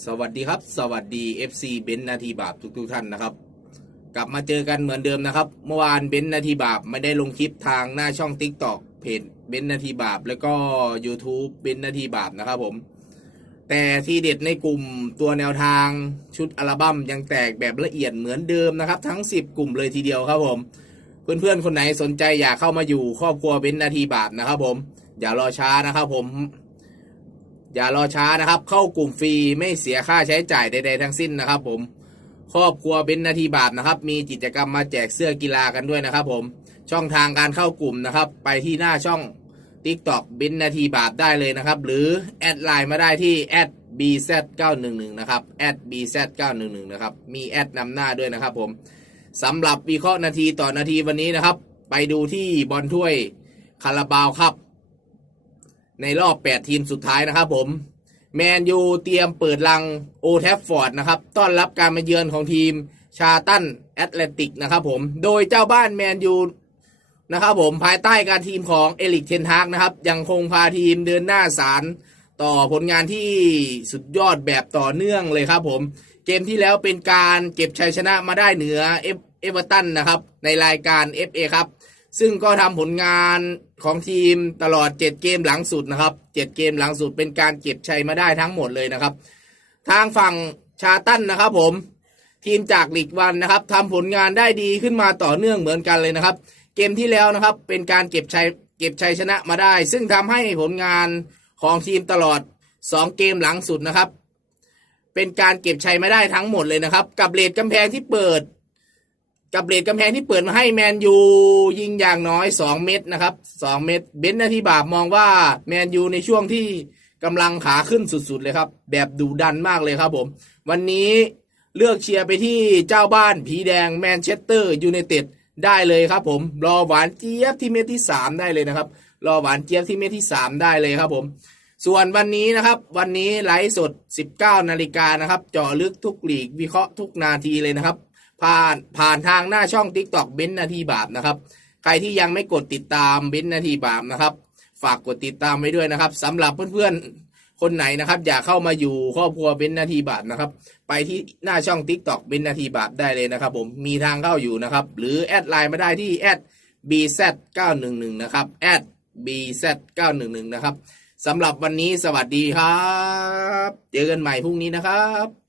สวัสดีครับ สวัสดี FC เบนนาทีบาปทุกๆท่านนะครับ กลับมาเจอกันเหมือนเดิมนะครับ เมื่อวานเบนนาทีบาปไม่ได้ลงคลิปทางหน้าช่อง Tik t o อกเพจเบนนาทีบาปแล้วก็ YouTube เบนนาทีบาปนะครับผม แต่ที่เด็ดในกลุ่มตัวแนวทางชุดอัลบั้มยังแตกแบบละเอียดเหมือนเดิมนะครับ ทั้ง 10 กลุ่มเลยทีเดียวครับผม เพื่อนๆคนไหนสนใจอยากเข้ามาอยู่ครอบครัวเบนนาทีบาปนะครับผมอย่ารอช้านะครับผม อย่ารอช้านะครับ เข้ากลุ่มฟรีไม่เสียค่าใช้จ่ายใดๆทั้งสิ้นนะครับ ผม ครอบครัวเป็นนาทีบาปนะครับ มีกิจกรรมมาแจกเสื้อกีฬากันด้วยนะครับ ผม ช่องทางการเข้ากลุ่มนะครับ ไปที่หน้าช่อง TikTok เบนนาทีบาปได้เลยนะครับ หรือแอดไลน์มาได้ที่แอด @bz911 นะครับแอด @bz911 นะครับ มีแอดนำหน้าด้วยนะครับผมสำหรับวิเคราะห์นาทีต่อนาทีวันนี้นะครับ ไปดูที่บอลถ้วยคาราบาวครับ ในรอบ 8 ทีมสุดท้ายนะครับผม แมนยูเตรียมเปิดลังโอแทฟฟอร์ดนะครับ ต้อนรับการมาเยือนของทีมชาตันแอตเลติกนะครับผม โดยเจ้าบ้านแมนยูนะครับผมภายใต้การทีมของเอลิกเทนฮากนะครับ ยังคงพาทีมเดินหน้าสารต่อผลงานที่สุดยอดแบบต่อเนื่องเลยครับผม เกมที่แล้วเป็นการเก็บชัยชนะมาได้เหนือเอฟเอเวอร์ตันนะครับ ในรายการ FA ครับ ซึ่งก็ทำผลงานของทีมตลอด 7 เกมหลังสุดนะครับ7เกมหลังสุดเป็นการเก็บชัยมาได้ทั้งหมดเลยนะครับ ทางฝั่งชาตันนะครับผมทีมจากลีกวันนะครับทำผลงานได้ดีขึ้นมาต่อเนื่องเหมือนกันเลยนะครับ เกมที่แล้วนะครับเป็นการเก็บชัยเก็บชัยชนะมาได้ ซึ่งทำให้ผลงานของทีมตลอด 2 เกมหลังสุดนะครับ เป็นการเก็บชัยมาได้ทั้งหมดเลยนะครับ กับเลดกำแพงที่เปิด กับเลดกำแพงที่เปิดมาให้แมนยูยิงอย่างน้อย 2 เม็ดนะครับ2เม็ดเบนนาทีบาปมองว่าแมนยูในช่วงที่กำลังขาขึ้นสุดๆเลยครับ แบบดุดันมากเลยครับผม วันนี้เลือกเชียร์ไปที่เจ้าบ้านผีแดงแมนเชสเตอร์ยูไนเต็ดได้เลยครับผม รอหวานเจี๊ยบที่เม็ดที่ 3 ได้เลยนะครับ รอหวานเจี๊ยบที่เม็ดที่ 3 ได้เลยครับผม ส่วนวันนี้นะครับ วันนี้ไลฟ์สด 19 นาฬิกานะครับเจาะลึกทุกหลีกวิเคราะห์ทุกนาทีเลยนะครับ ผ่านผ่านทางหน้าช่อง TikTok เบนนาทีบาปนะครับ ใครที่ยังไม่กดติดตามเบนนาทีบาปนะครับ ฝากกดติดตามไว้ด้วยนะครับสำหรับเพื่อนๆคนไหนนะครับ อยากเข้ามาอยู่ครอบครัวเบนนาทีบาปนะครับ ไปที่หน้าช่อง TikTok เบนนาทีบาปได้เลยนะครับ ผมมีทางเข้าอยู่นะครับ หรือแอดไลน์มาได้ที่แอด bz911 นะครับแอด bz911 นะครับสำหรับวันนี้สวัสดีครับ เจอกันใหม่พรุ่งนี้นะครับ